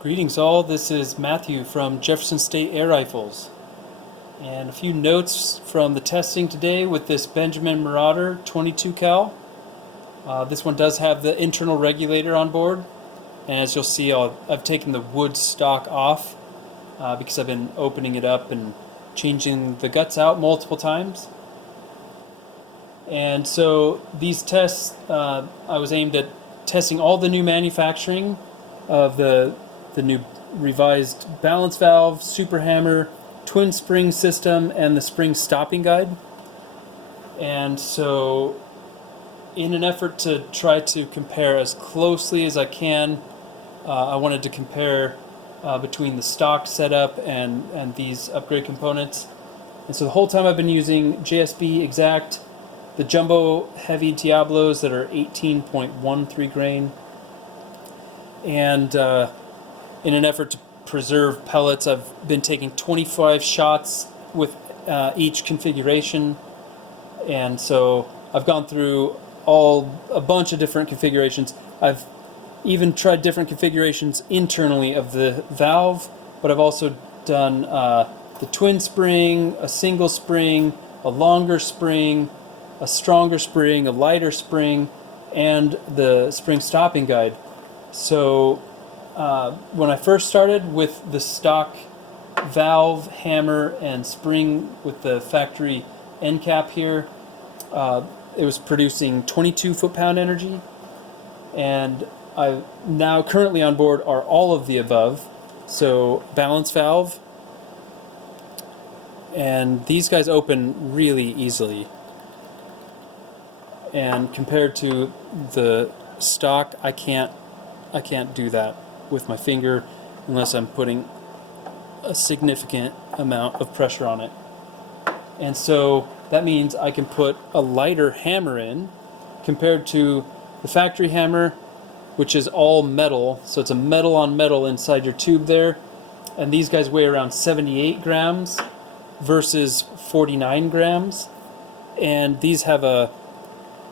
Greetings all, this is Matthew from Jefferson State Air Rifles, and a few notes from the testing today with this Benjamin Marauder 22 cal. This one does have the internal regulator on board, and as you'll see I've taken the wood stock off because I've been opening it up and changing the guts out multiple times. And so these tests, I was aimed at testing all the new manufacturing of the new revised balance valve, super hammer, twin spring system, and the spring stopping guide. And so in an effort to try to compare as closely as I can, I wanted to compare between the stock setup and these upgrade components. And so the whole time I've been using JSB Exact, the jumbo heavy Diablos that are 18.13 grain, and in an effort to preserve pellets, I've been taking 25 shots with each configuration, and so I've gone through a bunch of different configurations. I've even tried different configurations internally of the valve, but I've also done the twin spring, a single spring, a longer spring, a stronger spring, a lighter spring, and the spring stopping guide. So when I first started with the stock valve, hammer, and spring with the factory end cap here, it was producing 22 foot-pound energy, and I now currently on board are all of the above. So balance valve, and these guys open really easily, and compared to the stock, I can't do that with my finger unless I'm putting a significant amount of pressure on it. And so that means I can put a lighter hammer in compared to the factory hammer, which is all metal, so it's a metal on metal inside your tube there, and these guys weigh around 78 grams versus 49 grams, and these have a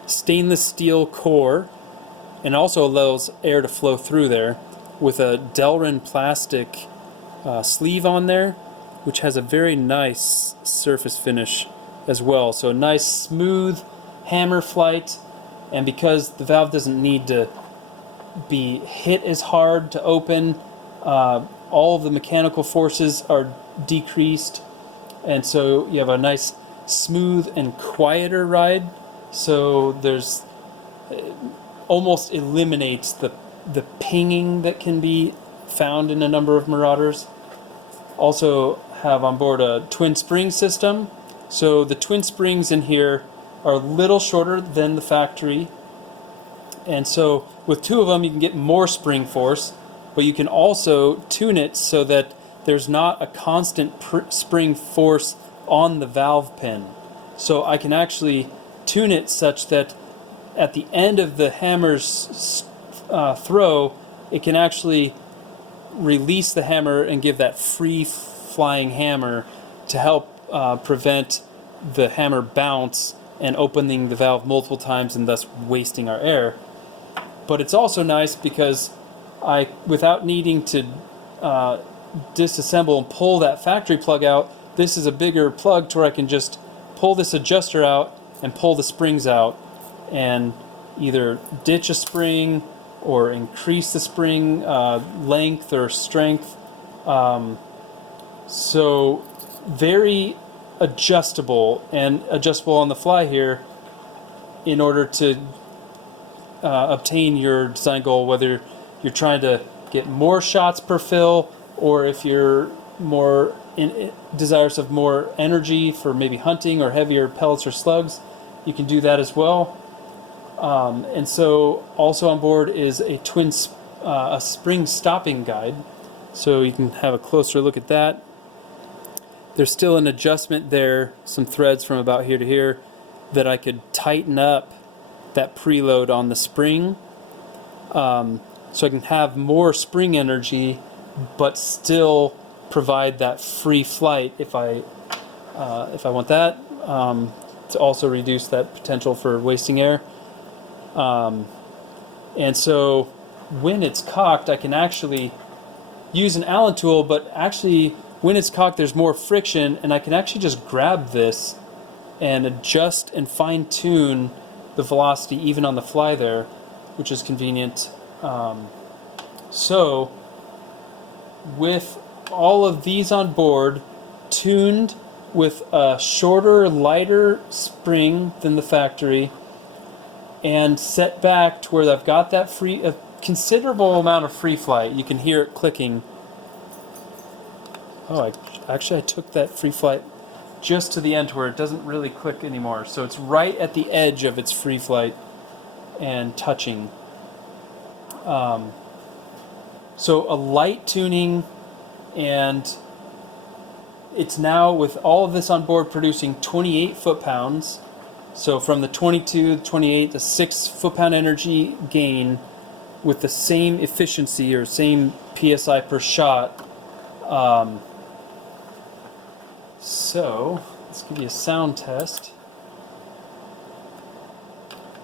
stainless steel core and also allows air to flow through there with a Delrin plastic sleeve on there, which has a very nice surface finish as well. So a nice smooth hammer flight, and because the valve doesn't need to be hit as hard to open, all of the mechanical forces are decreased, and so you have a nice smooth and quieter ride. So there's almost eliminates the pinging that can be found in a number of Marauders. Also have on board a twin spring system. So the twin springs in here are a little shorter than the factory, and so with two of them you can get more spring force, but you can also tune it so that there's not a constant spring force on the valve pin. So I can actually tune it such that at the end of the hammer's throw, it can actually release the hammer and give that free flying hammer to help prevent the hammer bounce and opening the valve multiple times and thus wasting our air. But it's also nice because without needing to disassemble and pull that factory plug out, this is a bigger plug to where I can just pull this adjuster out and pull the springs out and either ditch a spring or increase the spring length or strength. So very adjustable, and adjustable on the fly here in order to obtain your design goal, whether you're trying to get more shots per fill or if you're more desirous of more energy for maybe hunting or heavier pellets or slugs, you can do that as well. And so also on board is a spring stopping guide, so you can have a closer look at that. There's still an adjustment there, some threads from about here to here, that I could tighten up that preload on the spring, so I can have more spring energy but still provide that free flight if I want that, to also reduce that potential for wasting air. And so when it's cocked, I can actually use an Allen tool, but actually when it's cocked there's more friction, and I can actually just grab this and adjust and fine-tune the velocity even on the fly there, which is convenient. So with all of these on board, tuned with a shorter, lighter spring than the factory, and set back to where I've got that a considerable amount of free flight. You can hear it clicking. Oh, I took that free flight just to the end where it doesn't really click anymore. So it's right at the edge of its free flight and touching. So a light tuning, and it's now with all of this on board producing 28 foot-pounds. So from the 22, 28, the 6 foot-pound energy gain with the same efficiency or same PSI per shot. So let's give you a sound test.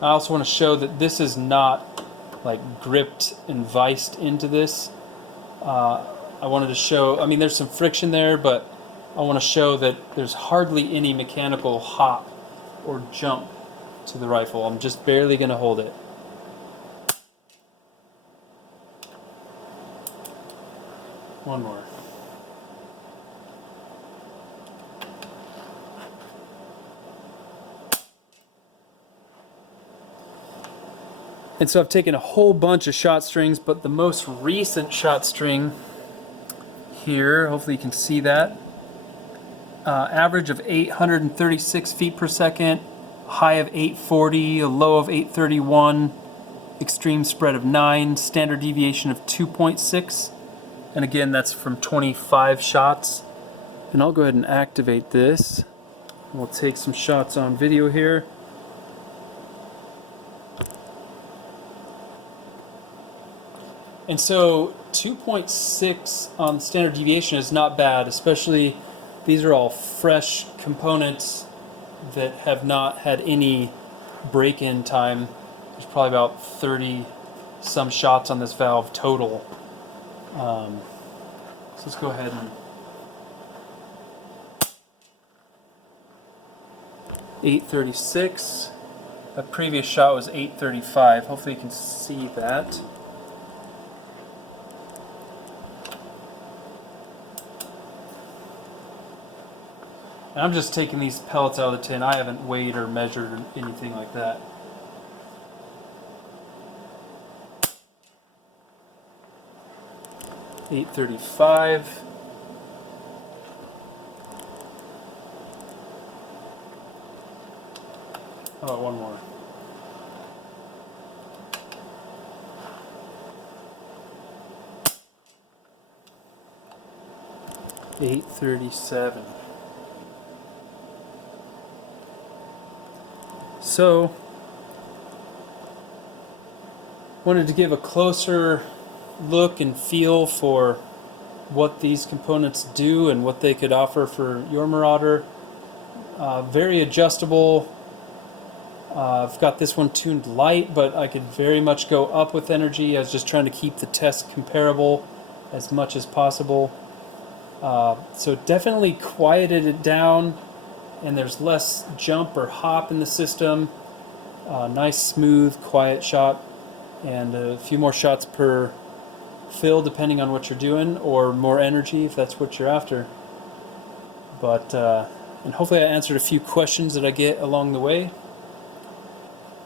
I also want to show that this is not like gripped and viced into this. I wanted to show, I mean there's some friction there, but I want to show that there's hardly any mechanical hop or jump to the rifle. I'm just barely going to hold it. One more. And so I've taken a whole bunch of shot strings, but the most recent shot string here, hopefully you can see that, average of 836 feet per second, high of 840, a low of 831, extreme spread of 9, standard deviation of 2.6, and again that's from 25 shots. And I'll go ahead and activate this. We'll take some shots on video here. And so 2.6 on standard deviation is not bad, especially these are all fresh components that have not had any break-in time. There's probably about 30 some shots on this valve total. So let's go ahead and 836. A previous shot was 835. Hopefully you can see that. And I'm just taking these pellets out of the tin. I haven't weighed or measured or anything like that. $835. Oh, one more. $837. So, wanted to give a closer look and feel for what these components do and what they could offer for your Marauder. Very adjustable. I've got this one tuned light, but I could very much go up with energy. I was just trying to keep the test comparable as much as possible. So definitely quieted it down, and there's less jump or hop in the system. Nice, smooth, quiet shot, and a few more shots per fill depending on what you're doing, or more energy if that's what you're after. But and hopefully I answered a few questions that I get along the way.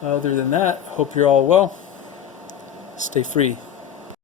Other than that, hope you're all well. Stay free.